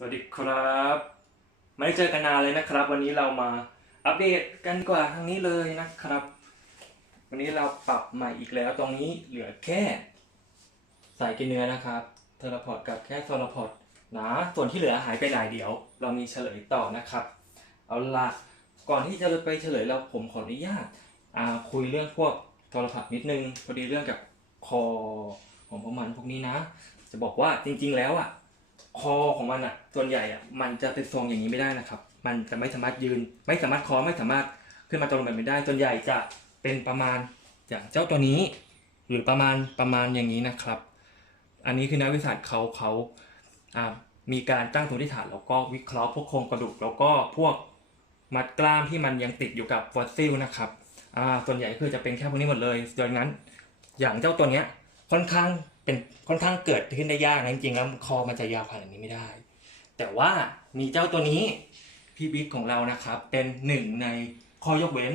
สวัสดีครับ ไม่ได้เจอกันนานเลยนะครับ วันนี้เรามาอัปเดตกันกว่าทางนี้เลยนะครับ วันนี้เราปรับใหม่อีกแล้วตรงนี้เหลือแค่ สายกินเนื้อนะครับเทเลพอร์ตกับแค่โซลพอร์ตนะส่วนที่เหลือหายไปไหนเดี๋ยว เรามีเฉลยต่อนะครับ เอาละก่อนที่จะไปเฉลยเราผมขออนุญาตคุยเรื่องพวกโทรศัพท์นิดนึงพอดีเรื่องกับคอของพวกมันพวกนี้นะ จะบอกว่าจริง ๆ แล้วอะ คอของมันอะ ส่วนใหญ่อะมันจะเป็นทรงอย่างนี้ไม่ได้นะครับ มันจะไม่สามารถยืน ไม่สามารถคอไม่สามารถขึ้นมาตรงแบบนี้ได้ ส่วนใหญ่จะเป็นประมาณอย่างเจ้าตัวนี้ หรือประมาณประมาณอย่างนี้นะครับ อันนี้คือนักวิทยาศาสตร์เขาเขาอ่ามีการตั้งสมมติฐานแล้วก็วิเคราะห์พวกโครงกระดูก แล้วก็พวกมัดกล้ามที่มันยังติดอยู่กับฟอสซิลนะครับอ่าส่วนใหญ่คือจะเป็นแค่พวกนี้หมดเลยดังนั้น อย่างเจ้าตัวเนี้ยค่อนข้าง เป็นค่อนข้างเกิดขึ้นได้ยากนะจริงๆแล้วคอมันจะยาวขนาดนี้ไม่ได้ แต่ว่ามีเจ้าตัวนี้พี่บิ๊กของเรานะครับ เป็นหนึ่งในข้อยกเว้น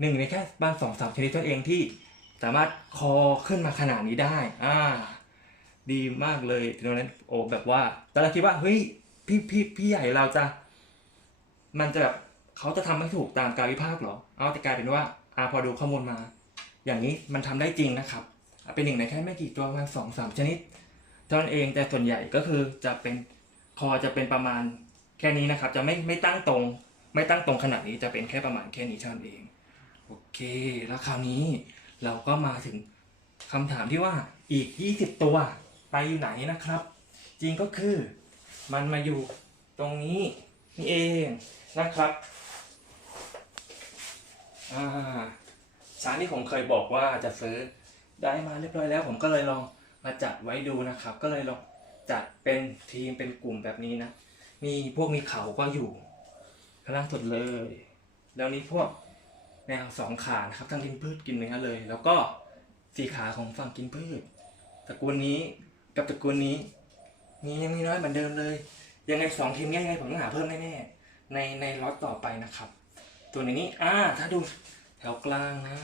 หนึ่งในแค่บ้านสองสามชนิดตัวเองที่สามารถคอขึ้นมาขนาดนี้ได้ อ่า ดีมากเลยตรงนั้นโอ้แบบว่าตอนแรกคิดว่าเฮ้ยพี่พี่พี่ใหญ่เราจะ มันจะแบบเขาจะทำไม่ถูกตามการวิพากษ์เหรอ เอาแต่กลายเป็นว่าอาพอดูข้อมูลมา อย่างนี้มันทำได้จริงนะครับ เป็นหนึ่งในแค่ไม่กี่ตัวประมาณสองสามชนิดเท่านั้นเองแต่ส่วนใหญ่ก็คือจะเป็นคอจะเป็นประมาณแค่นี้นะครับ จะไม่ไม่ตั้งตรง ไม่ตั้งตรงขนาดนี้จะเป็นแค่ประมาณแค่นี้เท่านั้นเองโอเค แล้วคราวนี้เราก็มาถึงคำถามที่ว่าอีก 20 ตัวไปอยู่ไหนนะครับ จริงก็คือมันมาอยู่ตรงนี้นี่เองนะครับอ่าสารที่ผมเคยบอกว่าจะซื้อ ได้มาเรียบร้อยแล้ว ผมก็เลยลองมาจัดไว้ดูนะครับ ก็เลยลองจัดเป็นทีมเป็นกลุ่มแบบนี้นะ มีพวกมีเขาก็อยู่ข้างล่างสดเลย แล้วนี้พวกแนวสองขานะครับทั้งกินพืชกินเนื้อเลย แล้วก็สี่ขาของฝั่งกินพืชตระกูลนี้กับตระกูลนี้ มียังมีน้อยเหมือนเดิมเลย ยังไงสองทีมยังไงผมต้องหาเพิ่มแน่ๆในในล็อตต่อไปนะครับ ตัวนี้อ่าถ้าดูแถวกลางนะ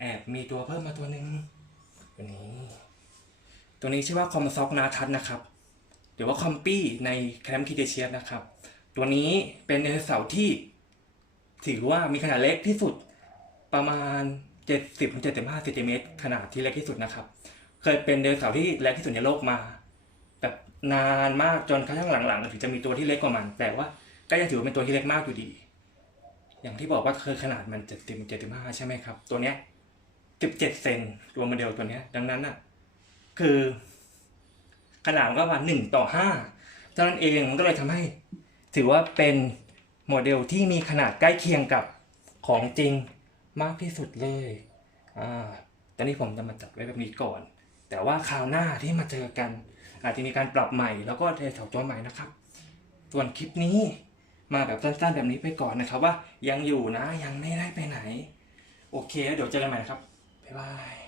แอบมีตัวเพิ่มมาตัวหนึ่งตัวนี้ ตัวนี้ชื่อว่าคอมซอกนาทัศนะครับหรือว่าคอมปี้ในแคมป์คีเดเชียสนะครับ ตัวนี้เป็นไดโนเสาร์ที่ ถือว่ามีขนาดเล็กที่สุดประมาณ 70-75เซนติเมตรขนาดที่เล็กที่สุดนะครับ เคยเป็นไดโนเสาร์ที่เล็กที่สุดในโลกมาแบบนานมากจนกระทั่งหลังๆถึงจะมีตัวที่เล็กกว่ามัน แต่ว่าก็ยังถือว่าเป็นตัวที่เล็กมากอยู่ดี อย่างที่บอกว่าเคยขนาดมันเจ็ดสิบเจ็ดสิบห้าใช่ไหมครับ ตัวเนี้ย สิบเจ็ดเซนตัวโมเดลตัวเนี้ย ดังนั้นอะ คือขนาดมันก็ประมาณหนึ่งต่อห้าเท่านั้นเองมันก็เลยทำให้ ถือว่าเป็นโมเดลที่มีขนาดใกล้เคียงกับของจริงมากที่สุดเลย อ่าตอนนี้ผมจะมาจัดไว้แบบนี้ก่อน แต่ว่าคราวหน้าที่มาเจอกัน อาจจะมีการปรับใหม่แล้วก็เทสตัวใหม่นะครับ ส่วนคลิปนี้มาแบบสั้นๆแบบนี้ไปก่อนนะครับ ว่ายังอยู่นะยังไม่ได้ไปไหน โอเคแล้วเดี๋ยวเจอกันใหม่นะครับ บ๊ายบาย